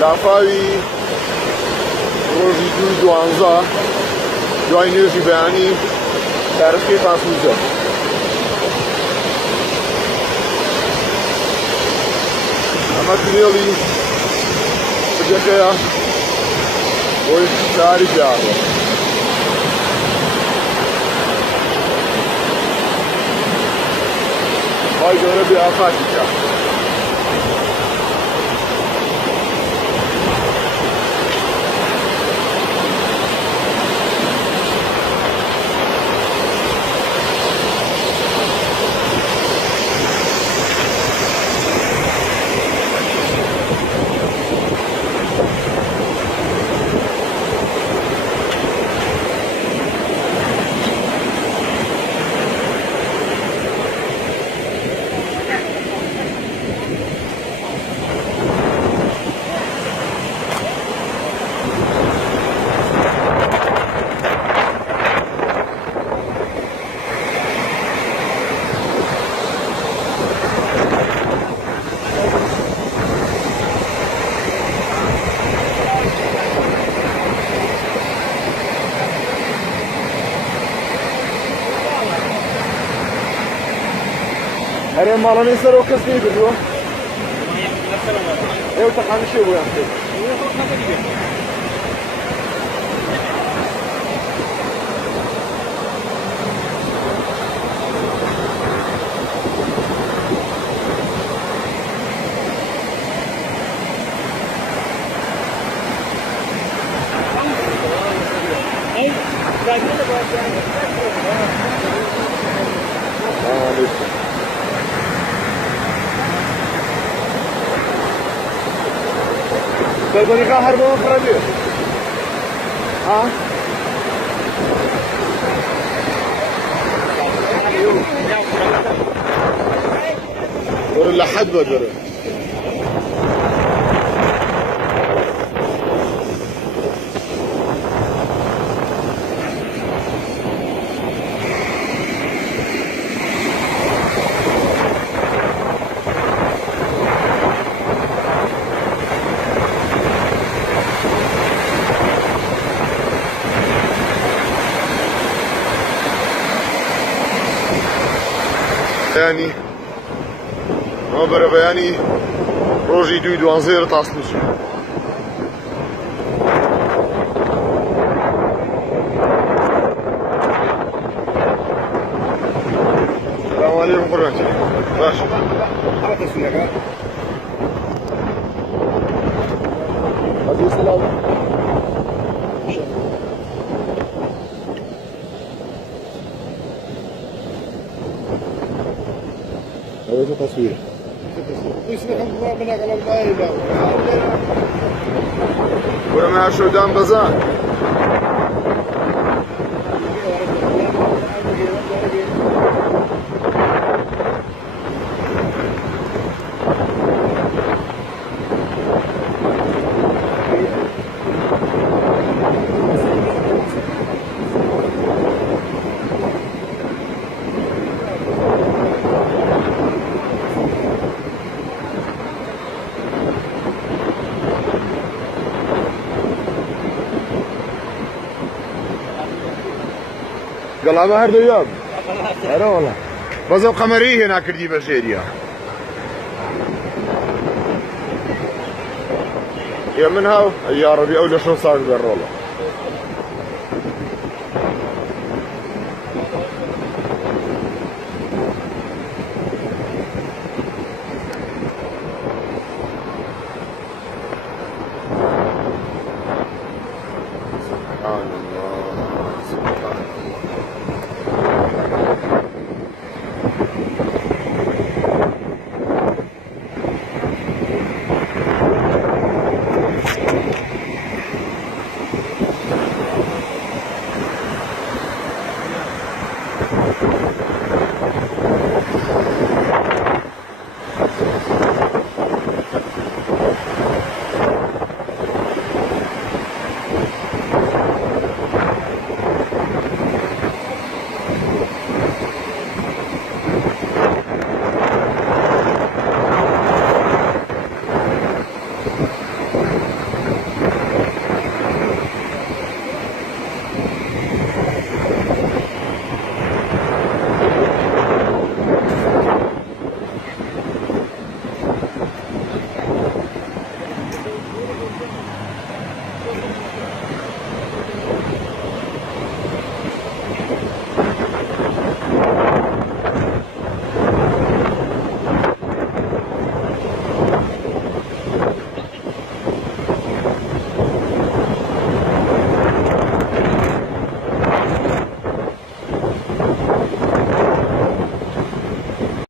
لافاوی ڕۆژی 2/12 دوای نوێژی بەیانی تارەخەکەی 15. ئەمە تونێڵی سگەکەیە بۆی شاری پیاڕۆ. خی گەورە بێ ئافاتی بکە. هرێ ماڵانەی سەرەوە کەس نەیبردووە؟ ئێوە تەقانی شێ بۆیان کرد. Balkonika her zaman kırabiliyor. Ha? ورا لحد بقدر. يعني ما برا بياني روجي 2/12 تصلش. السلام عليكم قربانتي. باشا. على تسويق. هذه السلام. هذا تصوير. ورا شو دام بزان. قلابه هر دو يوم. لا والله. بزو قمريه هنا كردي بشيريا. يا منها يا ربي اول شو صار بالروله.